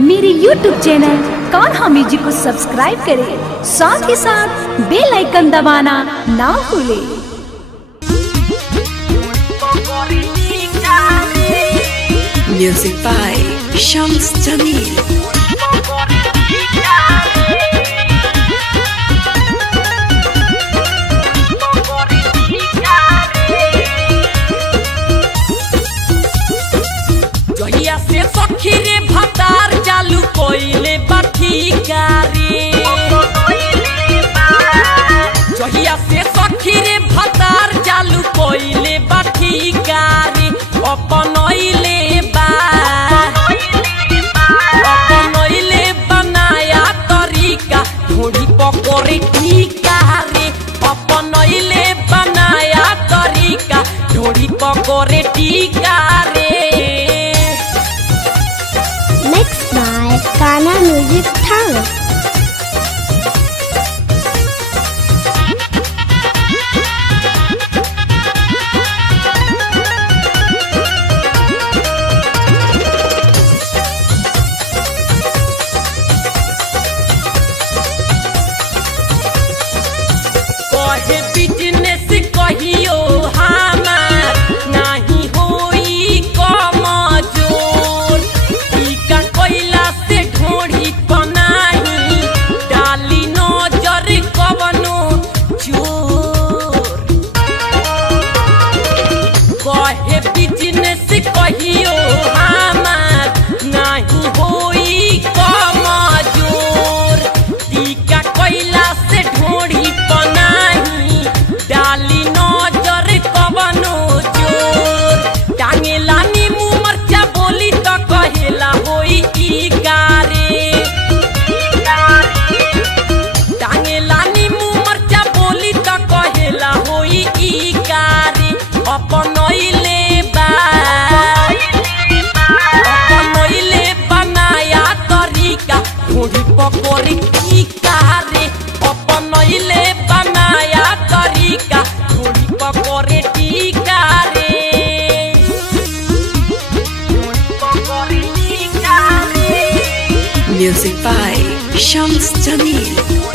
मेरे YouTube channel Kanha music को subscribe करें, साथ ही साथ बेल आइकन दबाना ना भूलें। Music by Shams Jamil. जहिया से सखी रे भतार चालू कोइले बठिकारी, जहिया से सखी रे भतार चालू कोइले बठिकारी, अपनइले बनाया तरीका ढोड़ी पकोरे टीका रे, अपनइले बनाया तरीका ढोड़ी पकोरे टीका रे। Mixed by Kanha Music Thang. कहे बिजनेस कहियो हमार नहीं होई कमजोर, टीका कोइला से ढोड़ी पनाही डाली नजर कवनो चोर। कहे बिजनेस कहियो हमार नहीं होई कमजोर, टीका कोइला से ढोड़ी डाली नजर कवनो चोर। टांगेला नीमू मरचा बोली तो कहेला होई ई गारे, टांगेला नीमू मरचा बोली तो कहेला होई ई गारे। अपनइले बनाया तरीका ढोड़ी पकोरी की कारे, अपनइले बनाया तरीका ढोड़ी पकोरे टीका रे। Music by Shams Jamil.